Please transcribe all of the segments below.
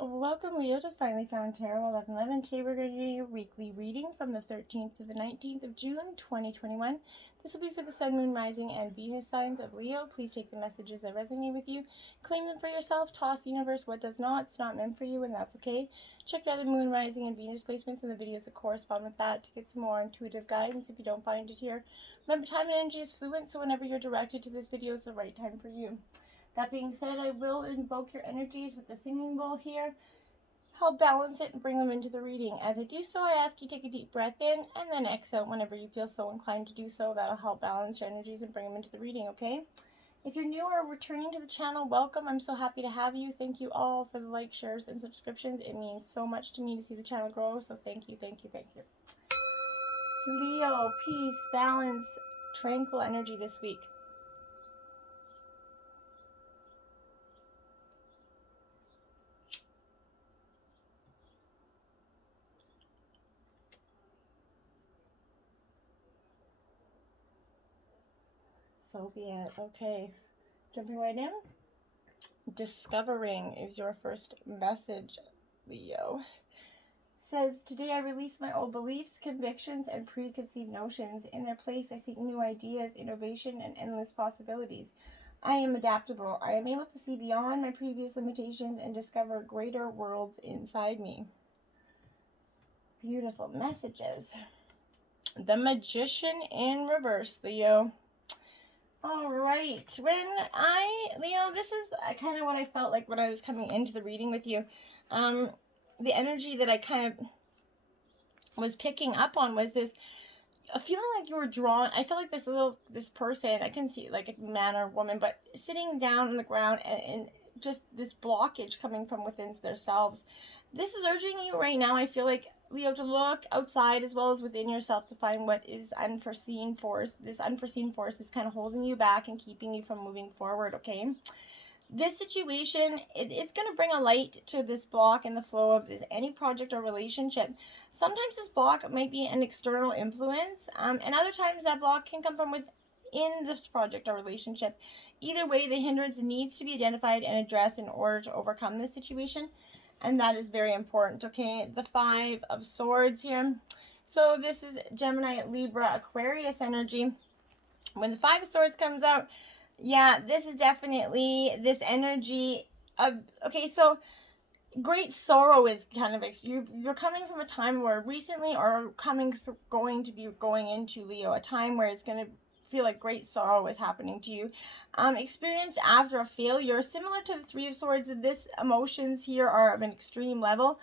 Welcome, Leo, to Finally Found Tarot 1111. Today we're going to do your weekly reading from the 13th to the 19th of June, 2021. This will be for the Sun, Moon, Rising, and Venus signs of Leo. Please take the messages that resonate with you, claim them for yourself, toss the universe what does not. It's not meant for you, and that's okay. Check out the Moon, Rising, and Venus placements in the videos that correspond with that to get some more intuitive guidance if you don't find it here. Remember, time and energy is fluent, so whenever you're directed to this video is the right time for you. That being said, I will invoke your energies with the singing bowl here. Help balance it and bring them into the reading. As I do so, I ask you take a deep breath in and then exhale whenever you feel so inclined to do so. That'll help balance your energies and bring them into the reading, okay? If you're new or returning to the channel, welcome. I'm so happy to have you. Thank you all for the likes, shares, and subscriptions. It means so much to me to see the channel grow, so thank you, thank you, thank you. Leo, peace, balance, tranquil energy this week. So be it. Okay, jumping right in. Discovering is your first message, Leo. Says, today I release my old beliefs, convictions, and preconceived notions. In their place, I seek new ideas, innovation, and endless possibilities. I am adaptable. I am able to see beyond my previous limitations and discover greater worlds inside me. Beautiful messages. The Magician in reverse, Leo. All right. Leo, this is kind of what I felt like when I was coming into the reading with you. The energy that I kind of was picking up on was this a feeling like you were drawn. I felt like this person, I can see like a man or woman, but sitting down on the ground and just this blockage coming from within themselves. This is urging you right now, I feel like, Leo, to look outside as well as within yourself to find what is unforeseen force, this unforeseen force that's kind of holding you back and keeping you from moving forward, okay? This situation, it is going to bring a light to this block in the flow of any project or relationship. Sometimes this block might be an external influence, and other times that block can come from within this project or relationship. Either way, the hindrance needs to be identified and addressed in order to overcome this situation, and that is very important, okay? The Five of Swords here. So this is Gemini, Libra, Aquarius energy. When the Five of Swords comes out, yeah, this is definitely this energy of, okay, so great sorrow is kind of, you're coming from a time where recently or going to be going into, Leo, a time where it's going to feel like great sorrow is happening to you. Experienced after a failure, similar to the Three of Swords, this emotions here are of an extreme level.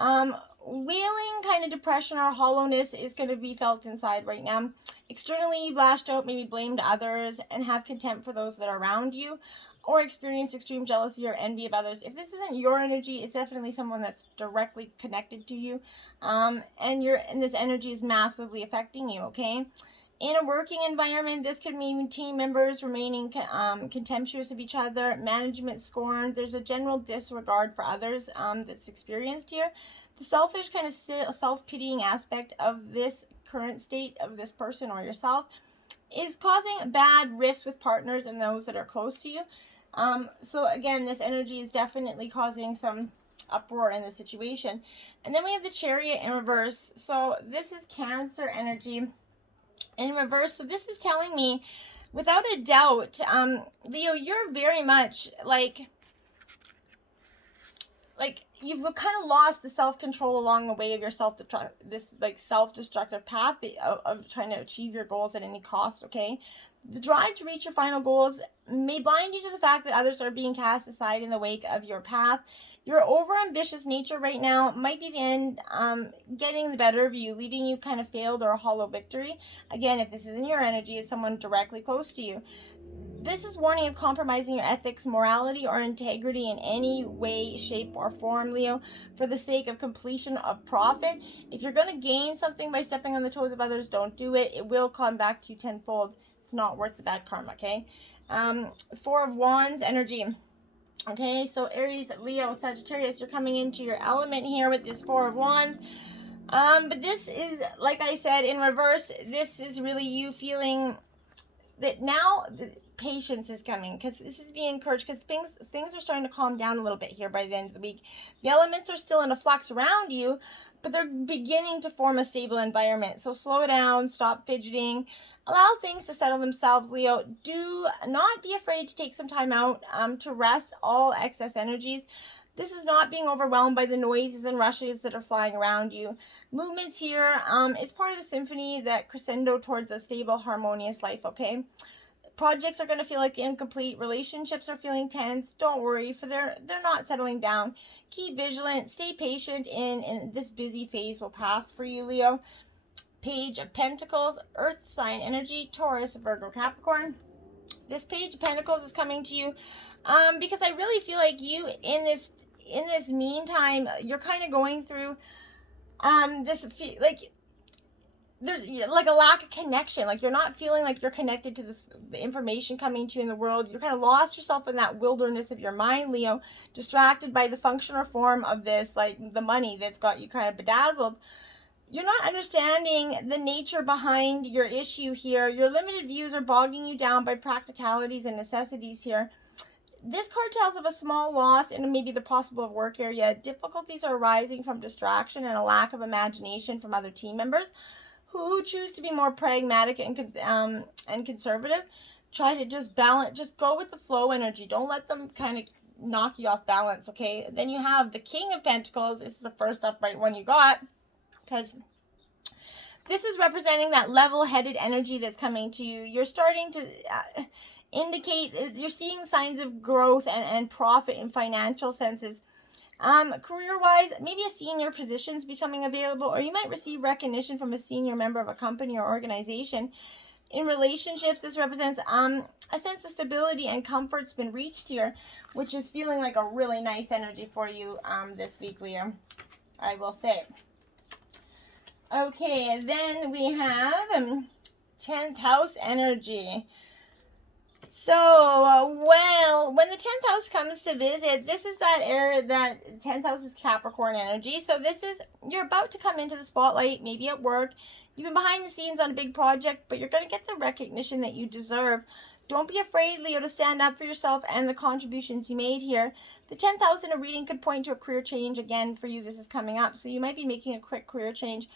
Wailing kind of depression or hollowness is going to be felt inside right now. Externally, you've lashed out, maybe blamed others, and have contempt for those that are around you, or experienced extreme jealousy or envy of others. If this isn't your energy, it's definitely someone that's directly connected to you, and this energy is massively affecting you, okay? In a working environment, this could mean team members remaining contemptuous of each other, management scorn. There's a general disregard for others that's experienced here. The selfish kind of self-pitying aspect of this current state of this person or yourself is causing bad rifts with partners and those that are close to you. So again, this energy is definitely causing some uproar in the situation. And then we have the Chariot in reverse. So this is Cancer energy in reverse. So this is telling me, without a doubt, Leo, you're very much like you've kind of lost the self-control along the way of your self-destructive path of trying to achieve your goals at any cost, okay? The drive to reach your final goals may blind you to the fact that others are being cast aside in the wake of your path. Your overambitious nature right now might be the end getting the better of you, leaving you kind of failed or a hollow victory. Again, if this isn't your energy, it's someone directly close to you. This is warning of compromising your ethics, morality, or integrity in any way, shape, or form, Leo, for the sake of completion of profit. If you're going to gain something by stepping on the toes of others, don't do it. It will come back to you tenfold. It's not worth the bad karma, okay? Four of Wands energy. Okay, so Aries, Leo, Sagittarius, you're coming into your element here with this Four of Wands. But this is, like I said, in reverse, this is really you feeling that now patience is coming, because this is being encouraged, because things are starting to calm down a little bit here by the end of the week. The elements are still in a flux around you, but they're beginning to form a stable environment. So slow down, stop fidgeting, allow things to settle themselves, Leo. Do not be afraid to take some time out to rest all excess energies. This is not being overwhelmed by the noises and rushes that are flying around you. Movements here is part of the symphony that crescendo towards a stable, harmonious life, okay? Projects are going to feel like incomplete. Relationships are feeling tense. Don't worry, for they're not settling down. Keep vigilant. Stay patient, and this busy phase will pass for you, Leo. Page of Pentacles, Earth sign energy, Taurus, Virgo, Capricorn. This Page of Pentacles is coming to you because I really feel like you in this meantime, you're kind of going through this, like, there's like a lack of connection. Like, you're not feeling like you're connected to the information coming to you in the world. You're kind of lost yourself in that wilderness of your mind, Leo, distracted by the function or form of this, like the money that's got you kind of bedazzled. You're not understanding the nature behind your issue here. Your limited views are bogging you down by practicalities and necessities here. This card tells of a small loss in maybe the possible work area. Difficulties are arising from distraction and a lack of imagination from other team members who choose to be more pragmatic and conservative. Try to just go with the flow energy. Don't let them kind of knock you off balance, okay? Then you have the King of Pentacles. This is the first upright one you got, because this is representing that level-headed energy that's coming to you. You're starting to indicate you're seeing signs of growth and profit in financial senses. Career-wise, maybe a senior position is becoming available, or you might receive recognition from a senior member of a company or organization. In relationships, this represents a sense of stability and comfort's been reached here, which is feeling like a really nice energy for you this week, Leo, I will say. Okay, and then we have 10th house energy. So, well, when the 10th house comes to visit, this is that area, that 10th house is Capricorn energy. So this is, you're about to come into the spotlight, maybe at work. You've been behind the scenes on a big project, but you're going to get the recognition that you deserve. Don't be afraid, Leo, to stand up for yourself and the contributions you made here. The 10th house in a reading could point to a career change again for you. This is coming up, so you might be making a quick career change.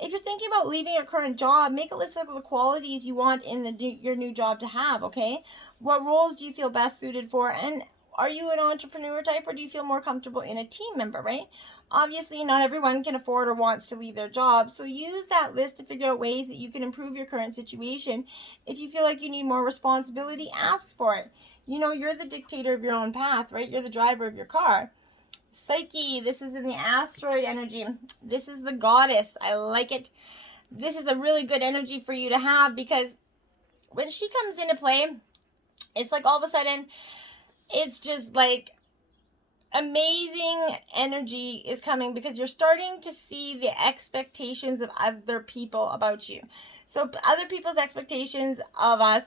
If you're thinking about leaving your current job, make a list of the qualities you want in your new job to have, okay? What roles do you feel best suited for? And are you an entrepreneur type, or do you feel more comfortable in a team member, right? Obviously, not everyone can afford or wants to leave their job, so use that list to figure out ways that you can improve your current situation. If you feel like you need more responsibility, ask for it. You know, you're the dictator of your own path, right? You're the driver of your car. Psyche, this is in the asteroid energy. This is the goddess. I like it. This is a really good energy for you to have, because when she comes into play, it's like all of a sudden, it's just like amazing energy is coming, because you're starting to see the expectations of other people about you. So other people's expectations of us,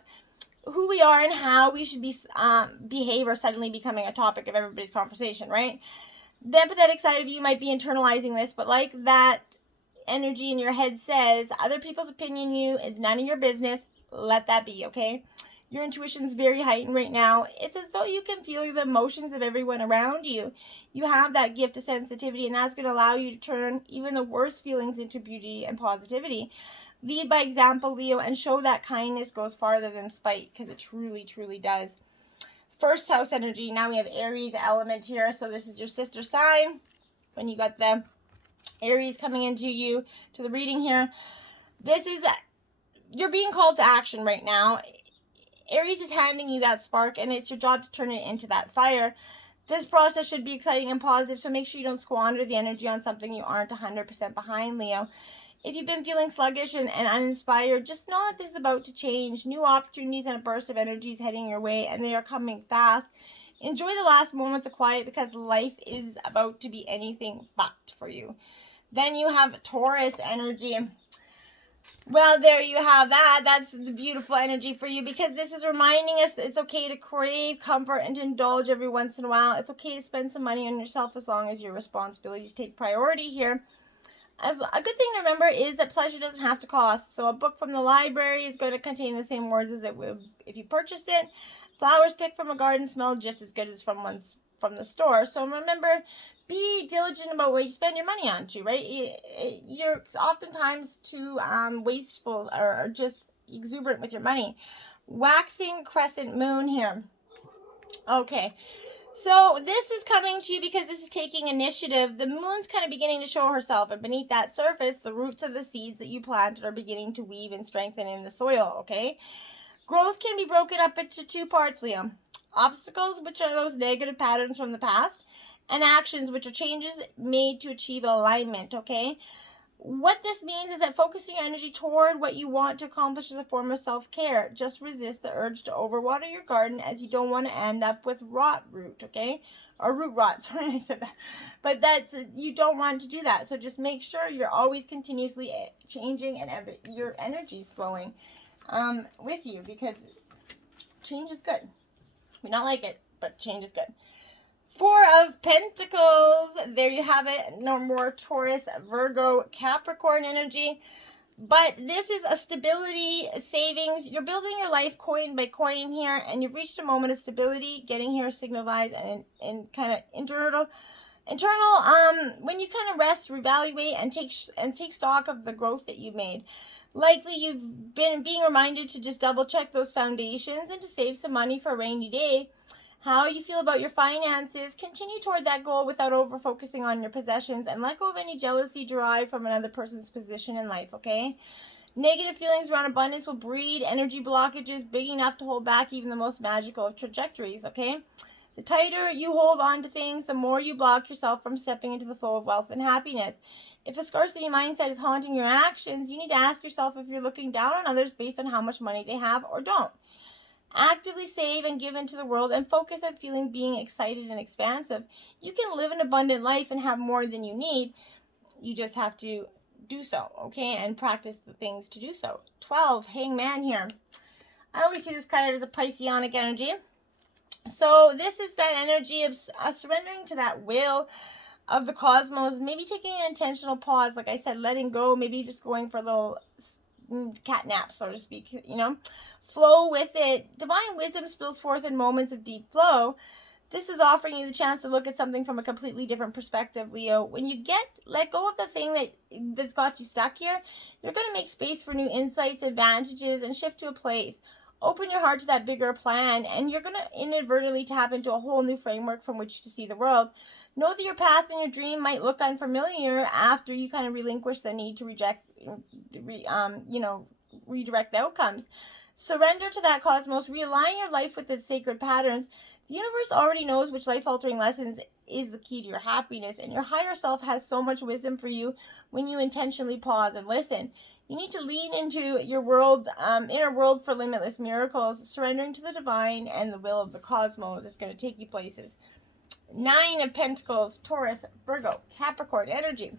who we are and how we should behave, are suddenly becoming a topic of everybody's conversation, right? The empathetic side of you might be internalizing this, but like that energy in your head says, other people's opinion you is none of your business. Let that be, okay? Your intuition's very heightened right now. It's as though you can feel the emotions of everyone around you. You have that gift of sensitivity, and that's going to allow you to turn even the worst feelings into beauty and positivity. Lead by example, Leo, and show that kindness goes farther than spite, because it truly, truly does. First house energy. Now we have Aries element here. So this is your sister sign. When you got the Aries coming into you to the reading here, this is, you're being called to action right now. Aries is handing you that spark, and it's your job to turn it into that fire. This process should be exciting and positive, so make sure you don't squander the energy on something you aren't 100% behind, Leo. If you've been feeling sluggish and uninspired, just know that this is about to change. New opportunities and a burst of energy is heading your way, and they are coming fast. Enjoy the last moments of quiet, because life is about to be anything but for you. Then you have Taurus energy. Well, there you have that. That's the beautiful energy for you, because this is reminding us that it's okay to crave comfort and to indulge every once in a while. It's okay to spend some money on yourself as long as your responsibilities take priority here. As a good thing to remember is that pleasure doesn't have to cost. So a book from the library is going to contain the same words as it would if you purchased it. Flowers picked from a garden smell just as good as from the store. So remember, be diligent about what you spend your money on too, right? You're oftentimes too wasteful or just exuberant with your money. Waxing crescent moon here. Okay. So this is coming to you because this is taking initiative. The moon's kind of beginning to show herself, and beneath that surface, the roots of the seeds that you planted are beginning to weave and strengthen in the soil, okay? Growth can be broken up into two parts, Leo. Obstacles, which are those negative patterns from the past, and actions, which are changes made to achieve alignment, okay? What this means is that focusing your energy toward what you want to accomplish is a form of self-care. Just resist the urge to overwater your garden, as you don't want to end up with rot root, okay? Or root rot, sorry I said that. But you don't want to do that. So just make sure you're always continuously changing and your energy's flowing with you, because change is good. We not like it, but change is good. Four of Pentacles. There you have it. No more Taurus, Virgo, Capricorn energy. But this is a stability, savings. You're building your life coin by coin here, and you've reached a moment of stability. Getting here signifies and kind of internal. When you kind of rest, reevaluate, and take stock of the growth that you've made. Likely you've been being reminded to just double check those foundations and to save some money for a rainy day. How you feel about your finances, continue toward that goal without over focusing on your possessions, and let go of any jealousy derived from another person's position in life, okay? Negative feelings around abundance will breed energy blockages big enough to hold back even the most magical of trajectories, okay? The tighter you hold on to things, the more you block yourself from stepping into the flow of wealth and happiness. If a scarcity mindset is haunting your actions, you need to ask yourself if you're looking down on others based on how much money they have or don't. Actively save and give into the world, and focus on feeling being excited and expansive. You can live an abundant life and have more than you need. You just have to do so, okay? And practice the things to do so. 12, Hangman here. I always see this card as a Pisceanic energy. So this is that energy of surrendering to that will of the cosmos. Maybe taking an intentional pause, like I said, letting go. Maybe just going for a little cat nap, so to speak, you know. Flow with it. Divine wisdom spills forth in moments of deep flow. This is offering you the chance to look at something from a completely different perspective, Leo. When you let go of the thing that's got you stuck here, you're going to make space for new insights, advantages, and shift to a place. Open your heart to that bigger plan, and you're going to inadvertently tap into a whole new framework from which to see the world. Know that your path and your dream might look unfamiliar after you kind of relinquish the need to redirect the outcomes. Surrender to that cosmos. Realign your life with its sacred patterns. The universe already knows which life-altering lessons is the key to your happiness, and your higher self has so much wisdom for you when you intentionally pause and listen. You need to lean into your inner world for limitless miracles. Surrendering to the divine and the will of the cosmos is going to take you places. 9 of Pentacles, Taurus, Virgo, Capricorn energy.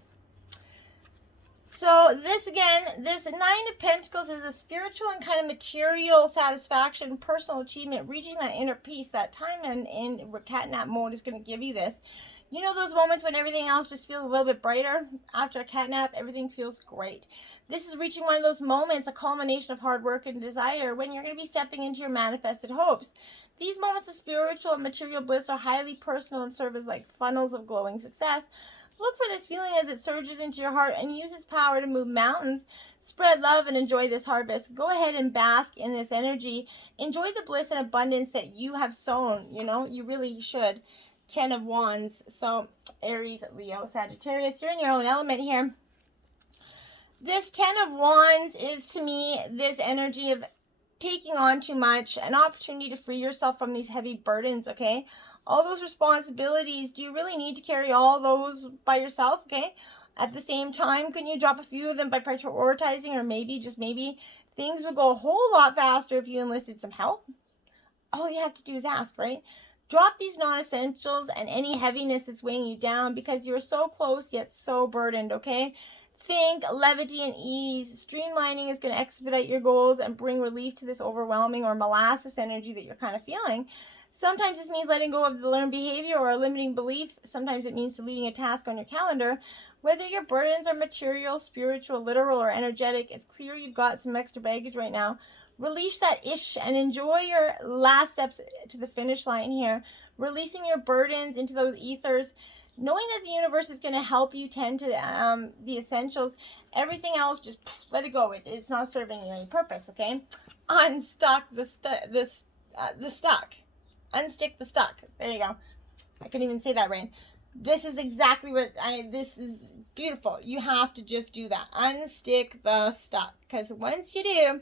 So this 9 of Pentacles is a spiritual and kind of material satisfaction, personal achievement, reaching that inner peace. That time in catnap mode is going to give you this. You know those moments when everything else just feels a little bit brighter? After a catnap, everything feels great. This is reaching one of those moments, a culmination of hard work and desire, when you're going to be stepping into your manifested hopes. These moments of spiritual and material bliss are highly personal and serve as like funnels of glowing success. Look for this feeling as it surges into your heart and use its power to move mountains. Spread love and enjoy this harvest. Go ahead and bask in this energy. Enjoy the bliss and abundance that you have sown. You know, you really should. 10 of Wands. So Aries, Leo, Sagittarius, you're in your own element here. This 10 of Wands is, to me, this energy of taking on too much, an opportunity to free yourself from these heavy burdens, okay? All those responsibilities, do you really need to carry all those by yourself, okay? At the same time, can you drop a few of them by prioritizing, or maybe, just maybe, things would go a whole lot faster if you enlisted some help? All you have to do is ask, right? Drop these non-essentials and any heaviness that's weighing you down, because you're so close yet so burdened, okay? Think levity and ease. Streamlining is going to expedite your goals and bring relief to this overwhelming or molasses energy that you're kind of feeling. Sometimes this means letting go of the learned behavior or a limiting belief. Sometimes it means deleting a task on your calendar. Whether your burdens are material, spiritual, literal, or energetic, it's clear you've got some extra baggage right now. Release that ish and enjoy your last steps to the finish line here. Releasing your burdens into those ethers, knowing that the universe is going to help you tend to the essentials. Everything else, just let it go. It's not serving you any purpose, okay? Unstuck the stuck. Unstick the stuck. There you go. I couldn't even say that right. This is exactly what this is beautiful. You have to just do that. Unstick the stuck. Because once you do,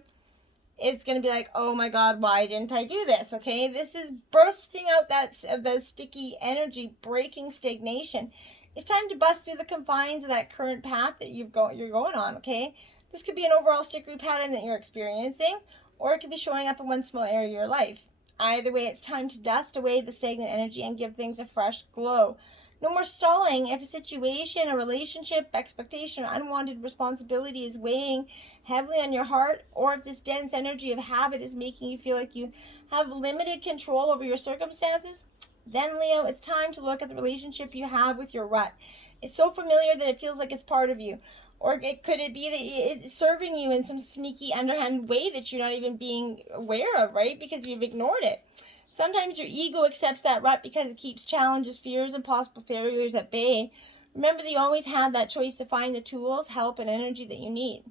it's going to be like, oh my God, why didn't I do this? Okay, this is bursting out the sticky energy, breaking stagnation. It's time to bust through the confines of that current path that you're going on, okay? This could be an overall stickery pattern that you're experiencing, or it could be showing up in one small area of your life. Either way, it's time to dust away the stagnant energy and give things a fresh glow. No more stalling. If a situation, a relationship, expectation, or unwanted responsibility is weighing heavily on your heart, or if this dense energy of habit is making you feel like you have limited control over your circumstances, then Leo, it's time to look at the relationship you have with your rut. It's so familiar that it feels like it's part of you. Or could it be that it's serving you in some sneaky underhand way that you're not even being aware of, right? Because you've ignored it. Sometimes your ego accepts that rut because it keeps challenges, fears, and possible failures at bay. Remember that you always have that choice to find the tools, help, and energy that you need.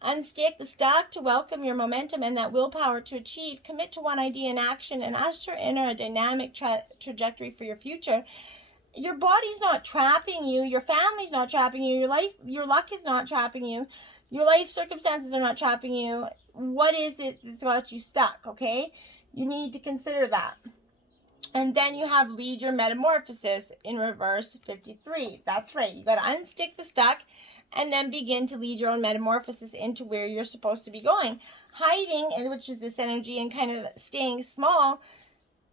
Unstick the stuck to welcome your momentum and that willpower to achieve. Commit to one idea in action and usher in a dynamic trajectory for your future. Your body's not trapping you. Your family's not trapping you. Your luck is not trapping you. Your life circumstances are not trapping you. What is it that's got you stuck, okay? You need to consider that. And then you have lead your metamorphosis in reverse 53. That's right. You got to unstick the stuck and then begin to lead your own metamorphosis into where you're supposed to be going. Hiding, which is this energy, and kind of staying small,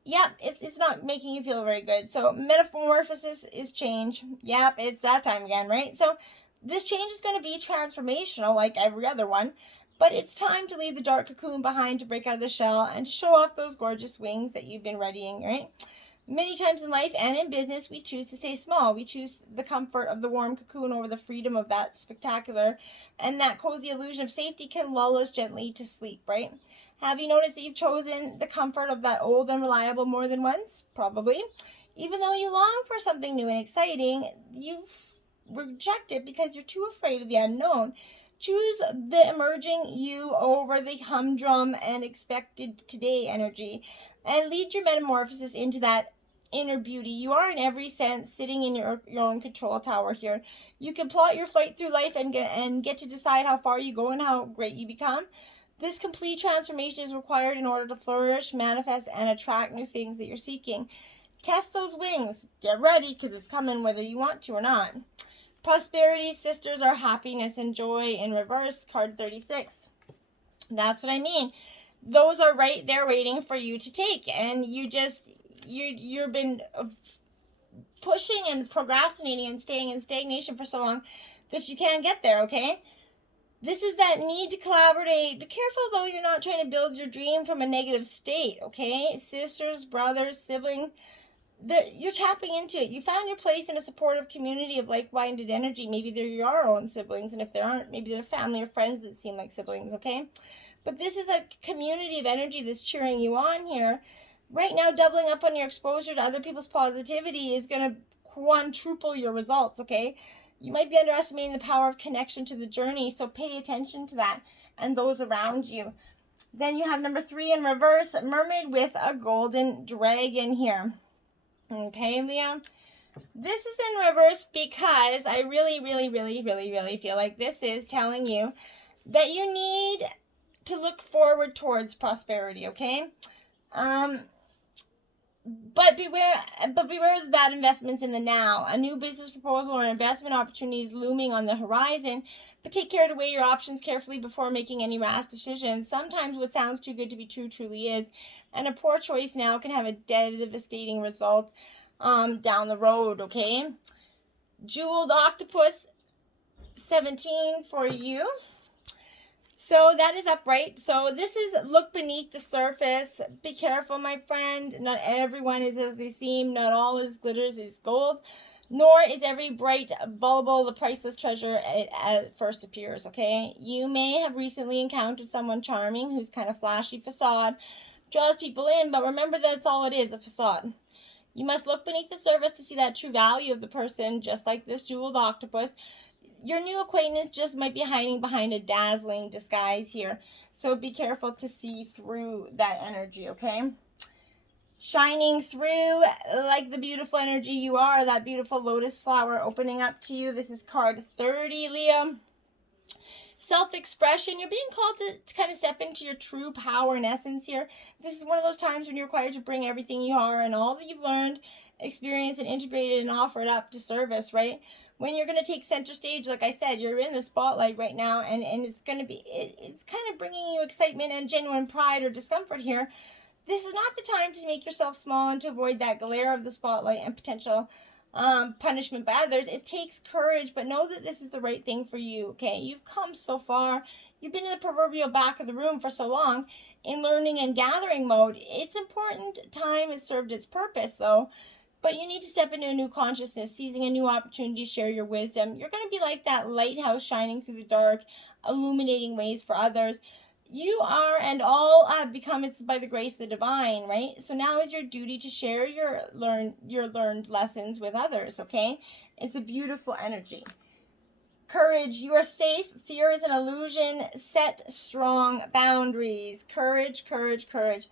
yep, it's not making you feel very good. So metamorphosis is change. Yep, it's that time again, right? So this change is going to be transformational like every other one. But it's time to leave the dark cocoon behind, to break out of the shell, and to show off those gorgeous wings that you've been readying, right? Many times in life and in business, we choose to stay small. We choose the comfort of the warm cocoon over the freedom of that spectacular, and that cozy illusion of safety can lull us gently to sleep, right? Have you noticed that you've chosen the comfort of that old and reliable more than once? Probably. Even though you long for something new and exciting, you've rejected because you're too afraid of the unknown. Choose the emerging you over the humdrum and expected today energy, and lead your metamorphosis into that inner beauty. You are in every sense sitting in your own control tower here. You can plot your flight through life and get to decide how far you go and how great you become. This complete transformation is required in order to flourish, manifest, and attract new things that you're seeking. Test those wings. Get ready, because it's coming whether you want to or not. Prosperity, sisters, are happiness and joy in reverse, card 36. That's what I mean. Those are right there waiting for you to take. And you've been pushing and procrastinating and staying in stagnation for so long that you can't get there, okay? This is that need to collaborate. Be careful, though, you're not trying to build your dream from a negative state, okay? Sisters, brothers, siblings, you're tapping into it. You found your place in a supportive community of like-minded energy. Maybe they're your own siblings, and if they aren't, maybe they're family or friends that seem like siblings, okay? But this is a community of energy that's cheering you on here. Right now, doubling up on your exposure to other people's positivity is going to quadruple your results, okay? You might be underestimating the power of connection to the journey, so pay attention to that and those around you. Then you have number 3 in reverse, mermaid with a golden dragon here. Okay, Leo, this is in reverse because I really feel like this is telling you that you need to look forward towards prosperity, okay? But beware of the bad investments in the now. A new business proposal or investment opportunity is looming on the horizon, but take care to weigh your options carefully before making any rash decisions. Sometimes what sounds too good to be true truly is, and a poor choice now can have a devastating result down the road, okay? Jeweled Octopus 17 for you. So that is upright. So this is look beneath the surface. Be careful, my friend. Not everyone is as they seem. Not all is glitters is gold. Nor is every bright bauble the priceless treasure it at first appears, okay? You may have recently encountered someone charming who's kind of flashy facade, draws people in, but remember that's all it is, a facade. You must look beneath the surface to see that true value of the person, just like this jeweled octopus. Your new acquaintance just might be hiding behind a dazzling disguise here. So be careful to see through that energy, okay? Shining through like the beautiful energy you are, that beautiful lotus flower opening up to you. This is card 30, Leo. Self-expression. You're being called to kind of step into your true power and essence here. This is one of those times when you're required to bring everything you are and all that you've learned, experienced, and integrated and offer it up to service, right? When you're going to take center stage, like I said, you're in the spotlight right now, and it's going to be, it's kind of bringing you excitement and genuine pride or discomfort here. This is not the time to make yourself small and to avoid that glare of the spotlight and potential punishment by others. It takes courage, but know that this is the right thing for you, okay? You've come so far. You've been in the proverbial back of the room for so long in learning and gathering mode. It's important time has served its purpose, though. But you need to step into a new consciousness, seizing a new opportunity to share your wisdom. You're going to be like that lighthouse shining through the dark, illuminating ways for others. You are and all have become it's by the grace of the divine, right? So now is your duty to share your learned lessons with others, okay? It's a beautiful energy. Courage, you are safe. Fear is an illusion. Set strong boundaries. Courage, courage, courage.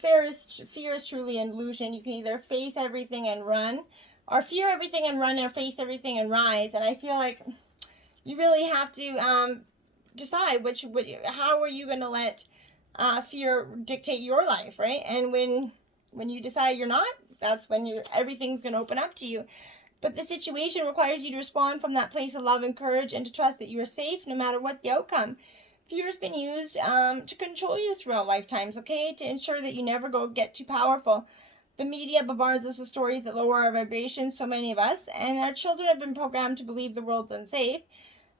Fear is truly an illusion. You can either face everything and run, or fear everything and run, or face everything and rise. And I feel like you really have to decide how are you going to let fear dictate your life, right? And when you decide you're not, that's when everything's going to open up to you. But the situation requires you to respond from that place of love and courage, and to trust that you are safe no matter what the outcome. Fear has been used to control you throughout lifetimes, okay? To ensure that you never get too powerful. The media bombards us with stories that lower our vibrations, so many of us, and our children have been programmed to believe the world's unsafe.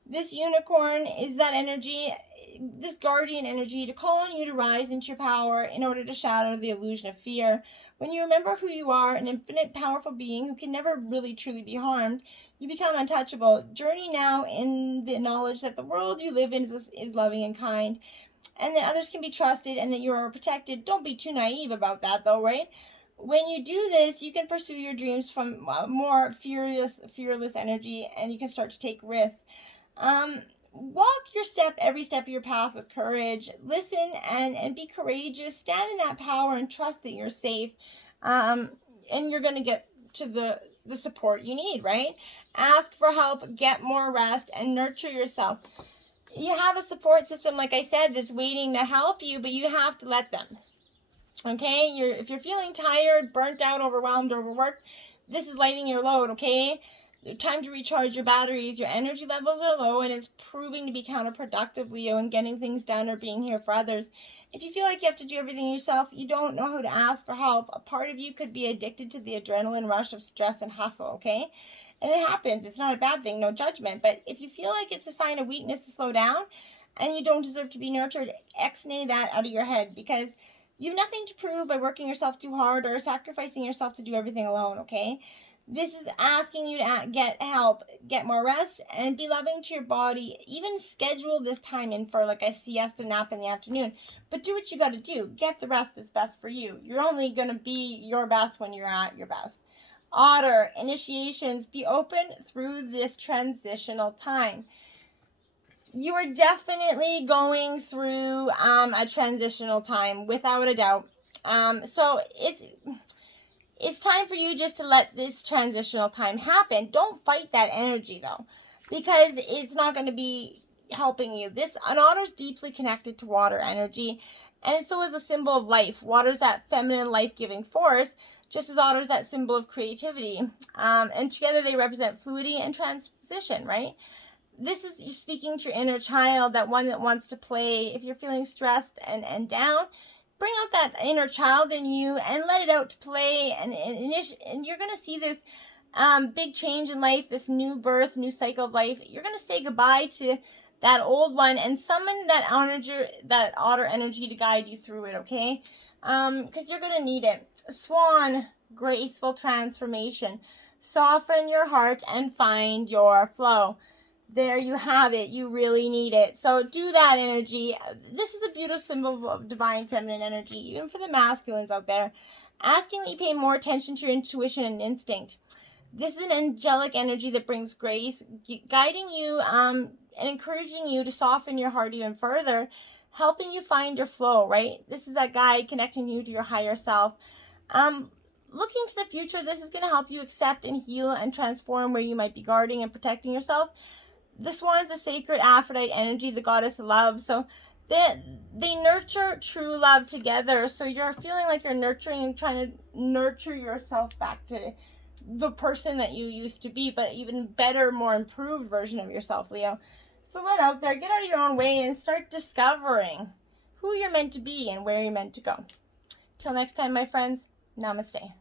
This unicorn is that energy, this guardian energy, to call on you to rise into your power in order to shatter the illusion of fear. When you remember who you are, an infinite, powerful being who can never really truly be harmed, you become untouchable. Journey now in the knowledge that the world you live in is loving and kind, and that others can be trusted and that you are protected. Don't be too naive about that, though, right? When you do this, you can pursue your dreams from more fearless energy, and you can start to take risks. Walk every step of your path with courage. Listen and be courageous. Stand in that power and trust that you're safe. And you're going to get to the support you need, right? Ask for help, get more rest, and nurture yourself. You have a support system, like I said, that's waiting to help you, but you have to let them. Okay? If you're feeling tired, burnt out, overwhelmed, overworked, this is lighting your load, okay? Time to recharge your batteries. Your energy levels are low, and it's proving to be counterproductive, Leo, in getting things done or being here for others. If you feel like you have to do everything yourself, you don't know who to ask for help. A part of you could be addicted to the adrenaline rush of stress and hustle, okay? And it happens. It's not a bad thing, no judgment. But if you feel like it's a sign of weakness to slow down and you don't deserve to be nurtured, ex-nay that out of your head, because you have nothing to prove by working yourself too hard or sacrificing yourself to do everything alone, okay? This is asking you to get help, get more rest, and be loving to your body. Even schedule this time in for like a siesta nap in the afternoon. But do what you got to do. Get the rest that's best for you. You're only going to be your best when you're at your best. Otter, initiations, be open through this transitional time. You are definitely going through a transitional time, without a doubt. So it's time for you just to let this transitional time happen. Don't fight that energy, though, because it's not going to be helping you. An otter's deeply connected to water energy, and so is a symbol of life. Water's that feminine, life-giving force, just as otter's that symbol of creativity. And together they represent fluidity and transition, right? This is you speaking to your inner child, that one that wants to play. If you're feeling stressed and down, bring out that inner child in you and let it out to play, and you're going to see this big change in life, this new birth, new cycle of life. You're going to say goodbye to that old one, and summon that energy, that otter energy to guide you through it, okay? Because you're going to need it. Swan, graceful transformation. Soften your heart and find your flow. There you have it. You really need it. So do that energy. This is a beautiful symbol of divine feminine energy, even for the masculines out there. Asking that you pay more attention to your intuition and instinct. This is an angelic energy that brings grace, guiding you and encouraging you to soften your heart even further, helping you find your flow, right? This is that guide connecting you to your higher self. Looking to the future, this is going to help you accept and heal and transform where you might be guarding and protecting yourself. The swan is a sacred Aphrodite energy, the goddess of love. So they nurture true love together. So you're feeling like you're nurturing and trying to nurture yourself back to the person that you used to be, but even better, more improved version of yourself, Leo. So let out there, get out of your own way and start discovering who you're meant to be and where you're meant to go. Till next time, my friends, namaste.